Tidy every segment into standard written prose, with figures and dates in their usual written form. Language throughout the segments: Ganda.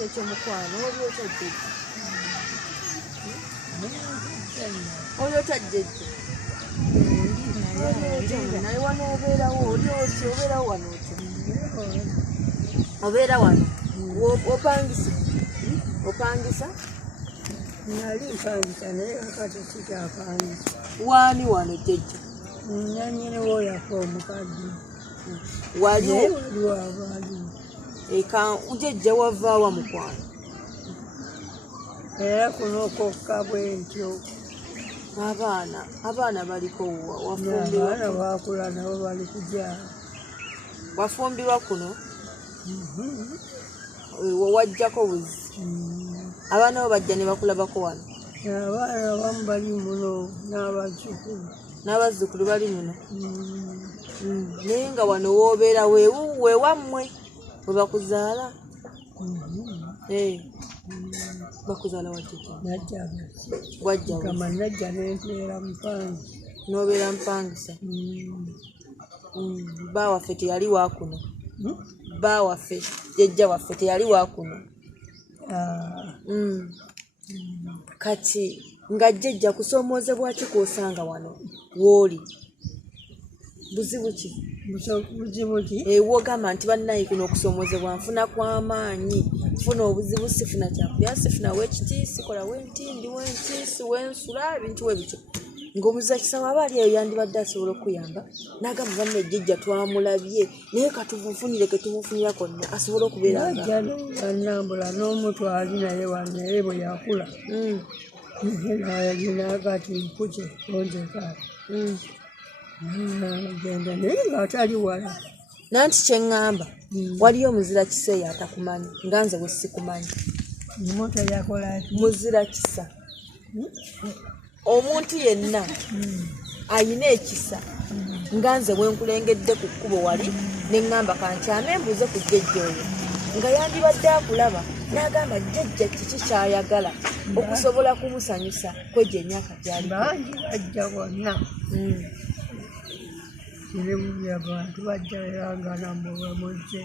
Cheche mukwano oyo tajjeje naye wano obeerawo oli oti obeerawo wano oti obeera wano opangisa nali mpangisa naye kakati sikyapangisa waani wano jjejja nanyini woyafa omukadde waliwo abaaliwo eka ujejja wavaawa mukwano era kuno kokka bwentyo abaana baliko abaana bakula nabo bali kujja wafumbirwa kuno wajjako buzi abaana bo bajja ne bakulabako wano abaana bamu bali muno n'abazzukulu bali muno naye nga wano woobeera weewammwe we bakuzaala bakuzaala najja nempeera mpangisa n'obeera mpangisa bba waffe teyali waakuno bba waffe jjajja waffe teyali waakuno kati nga jjajja kusoomoozebwa ki kw'osanga wano w'oli buzibu ki wogamba nti bannaye kuno okusoomoozebwa nfuna kw'amaanyi nfuna obuzibu sifuna kyakulya sifuna wekiti sikola wenti ndi wenti siwensula ebintu webityo ng'omuza kisawo aba ali eyo yandibadde asobola okuyamba n'agamba banne jjajja twamulabye naye katufunfunire ke tumufunira konna asobole okubeera anambula n'omutwali naye wanaye bwe yakula nagati mpuke onjeka genda naye ng'atali wala nanti kyeŋŋamba waliyo omuzira kisa eyo atakumanyi nga nze bwe sikumanyi moto yakola muzira kisa omuntu yenna ayina ekisa nga nze bwe nkulengedde ku kkubo wali ne ŋŋamba kankyame embuuze ku jjejja oyo nga yandibadde akulaba n'agamba jjajja kiki kyayagala okusobola kumusanyusa kwegyo emyaka gyali bangi bajja bonna abantu bajja era nga nambulwamujje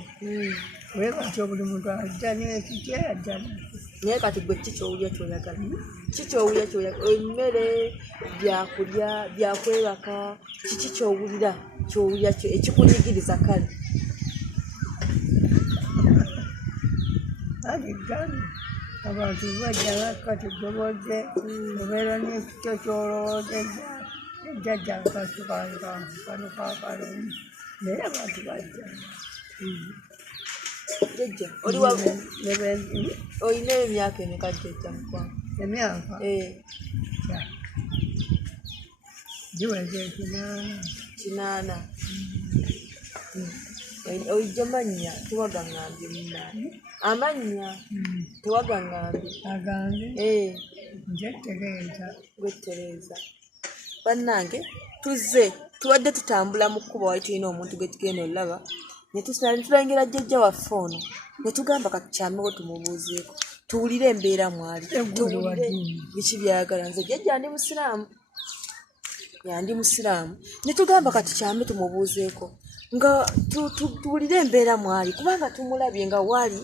we batyo buli muntu ajja nekikye ajja naye kati gwe kikyowulya kyoyagala kikyowulya kyoyagala emmere byakulya byakwebaka kiki kyowulira kyowulya ekikunyigiriza kale aligani abantu bajja nakati goboze obeera nekikyo kyolowoozezza jjajja kano kakalo naye abantu bajja jjajja olina emyaka emeka jjajja mukwano emyaka giweze 8 oijja mannya tewagaŋŋambye munnaye amannya tewagaŋŋambye agange nje Tereza gwe Tereza bannange tubadde tutambula mu kkubo wali tulina omuntu gwe tugenda olaba ne tulengera jjajja waffe ono ne tugamba katukyamewo tumubuuzeeko tuwulire embeera mwali tuwulire biki byayagala nze jjajja yandi musiraamu ne tugamba katukyame tumubuuzeeko nga tuwulire embeera mwali kubanga tumulabye nga wali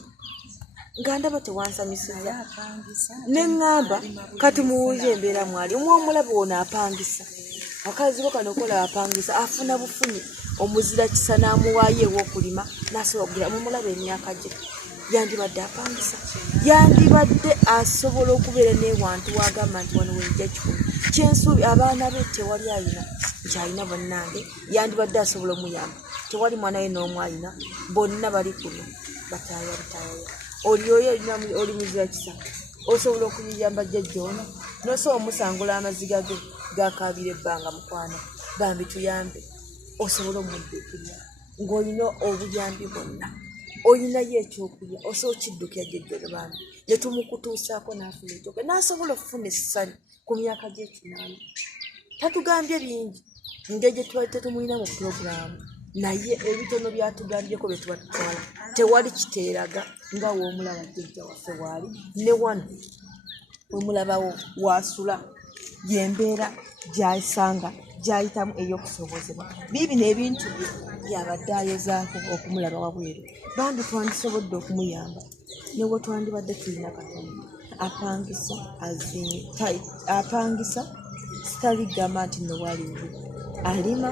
nga ndaba tewansanyusiza ne ŋŋamba katumuwulire embeera mwali omulabe wona apangisa akazibo kano kola apangisa afuna bufunyi omuzira kisa n'amuwaayo ew'okulima n'asobola okugira mumulaba emyaka gye yandibadde apangisa yandibadde asobola okubeera n'ewantu wagamba nti wano wenja kikulu kyensuubi abaana be tewali alina nkyalina bonnange yandibadde asobola omuyamba tewali mwana we n'omu alina bonna bali kuno bataaya oli oyo oli muzira kisa osobola okuyamba jjajja ono nosobola omusangula amaziga ge gakaabira ebbanga mukwana bambi tuyambe osobola omudduukirira ng'olina obuyambi bwonna olinayo ekyokulya osobola kiddukira jjajja bambi ne tumukutuusaako n'afuna ekyokulya n'asobola okufuna essanyu ku myaka gy'ekinaana tatugambye bingi ngeri gye tubali tetumulina mu pulogulaamu naye ebitono byatugambyeko bye tuba tutwala tewali kiteeraga nga woomulaba jjajja waffe waali ne wano wemulabawo waasula yembeera gy'asanga gy'ayitamu ey'okusobozebwa biibi n'ebintu bye byabadde ayozaako okumulaba wabweru bambi twandisobodde okumuyamba newe twandibadde tulina katono apangisa sitaligamba nti nowali bubi alima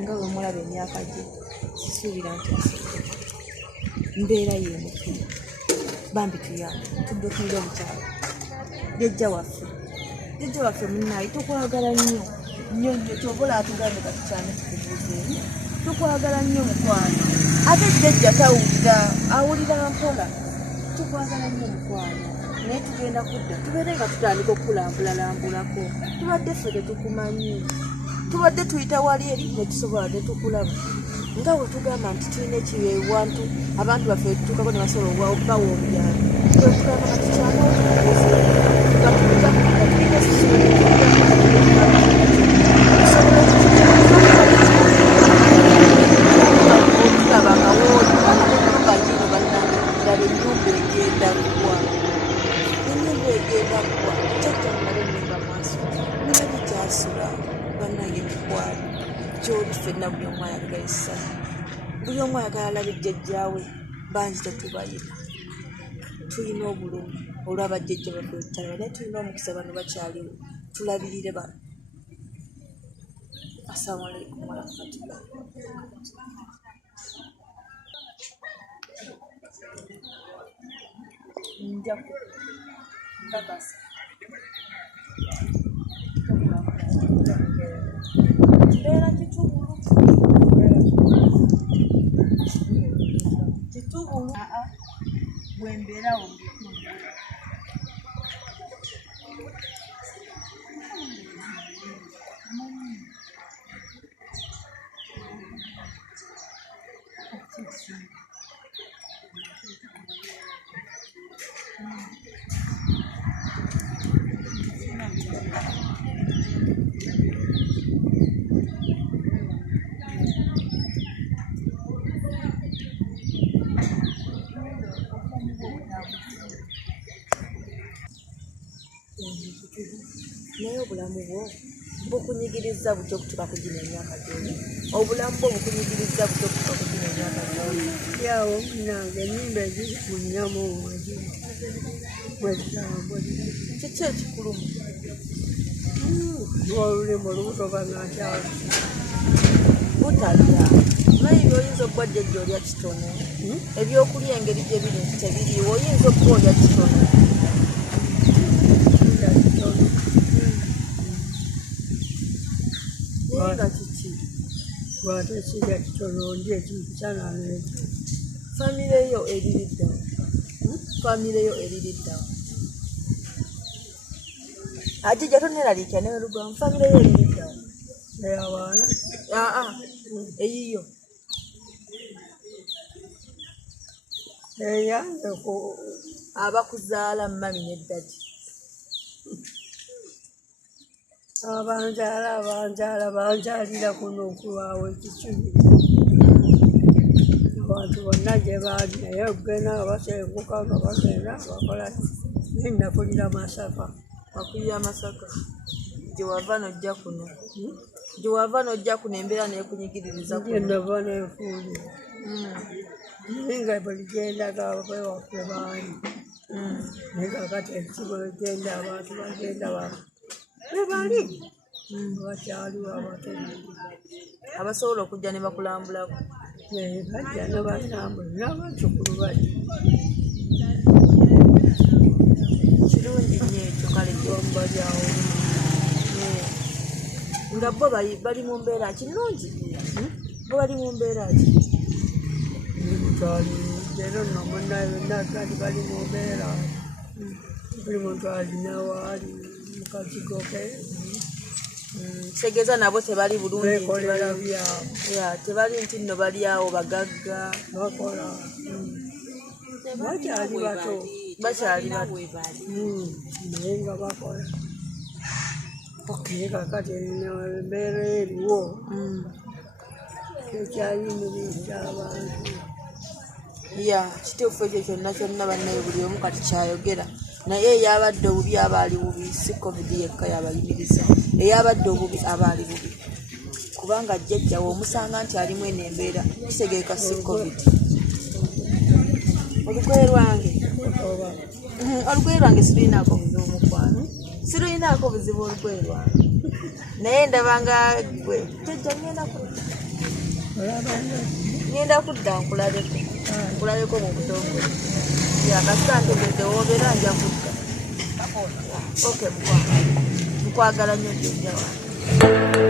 nga wemulaba emyaka gye sisuubira nti mbeera yemutumu bambi tuyamba tuddukirire omukyalo jjajja waffe munaayi tukwagala nnyo nnyo kyobola atugambe katukyame tukubuuzeemu tukwagala nnyo mukwano ate jjajja tawulira awulira mpola tukwagala nnyo mukwano naye tugenda kudda tubeere nga tutandika okulambulalambulako tubadde ffe tetukumanyi tubadde tuyita wali eri netusobola netukulaba nga bwe tugamba nti tulina ekiwewantu abantu baffe tutuukako ne basobola okubawa obuyambi twekugamba nga tukyamawo buli omu ayagala alabe jjajjaawe bangi tetubayina tulina obulumi olw'abajjajja baffe otalaba naye tulina omukisa bano bakyaliwo tulabirire bano. Assalamu alaikum warahmatullah. Njaku kakasa kibeera kitubulu bwembeerawo naye obulamu bwo bukunyigiriza butya okutuuka ku gino emyaka gyoli obulamu bwo bukunyigiriza butya okutuuka ku gino emyaka gyoli yawo nange ennyimba eziri ku nnyama wezitambulira kiki ekikulumu olulimi olubutoka nakyalo butalya maybe oyinza okuba jjajja olya kitono ebyokulya engeri gye biri nti tebiriiwo oyinza okuba olya kitono nga kiki lwate kirya kitono ndi ekikyananekyo famireyo eririddawo ate jatoneralikya newerugwamu famireyo eririddawo eyabaana eyiyo eyanze abakuzaala mami neddagi banzalira kuno okulwawo ekisubi abantu bonna gye baali naye okugenda nga basenguka nga bagenda bakola naye nakulira masaka akulira masaka gyewava nojja kuno embeera nekunyigiririza nava nenfuulira naye nga buligendaga bwewaffe baali naye kakati ekizibu egenda abantu bagenda bebali bakyaliwo abatono abasobola okujja ne bakulambulako. bajja nebalambula n'abazzukulu bali Kirungi nnyo ekyo kale bali awo nga bo bali mu mbeera ki nnungi? Bo bali mu mbeera ki? leero nno munnaye bonna gali bali mu mbeera buli muntu alina waali mukazigo ke Kitegeeza nabo tebali bulungi, bekolera byabwe tebali nti nno bali awo bagagga, bakola bakyali bato bakyali bato. naye nga bakola naye kakati embeera eriwo ekyayimirizza abantu kituufu ekyo kyonna bannaye buli omu kati kyayogera, naye eyabadde obubi aba ali bubi, si covid yekka yabayimiriza, eyabadde obubi aba ali bubi, kubanga jjajjawe omusanga nti alimu eno embeera kitegeeka si covid. Olugoye lwange siruyinaako buzibu mukwano, siruyinaako buzibu olugoye lwange, naye ndabanga gwe jjajja ngenda kudda nkulabeko mu butongole yakasita ntegedde wobeera nja kudda. Okay, mukwagala nnyo jjajja wange.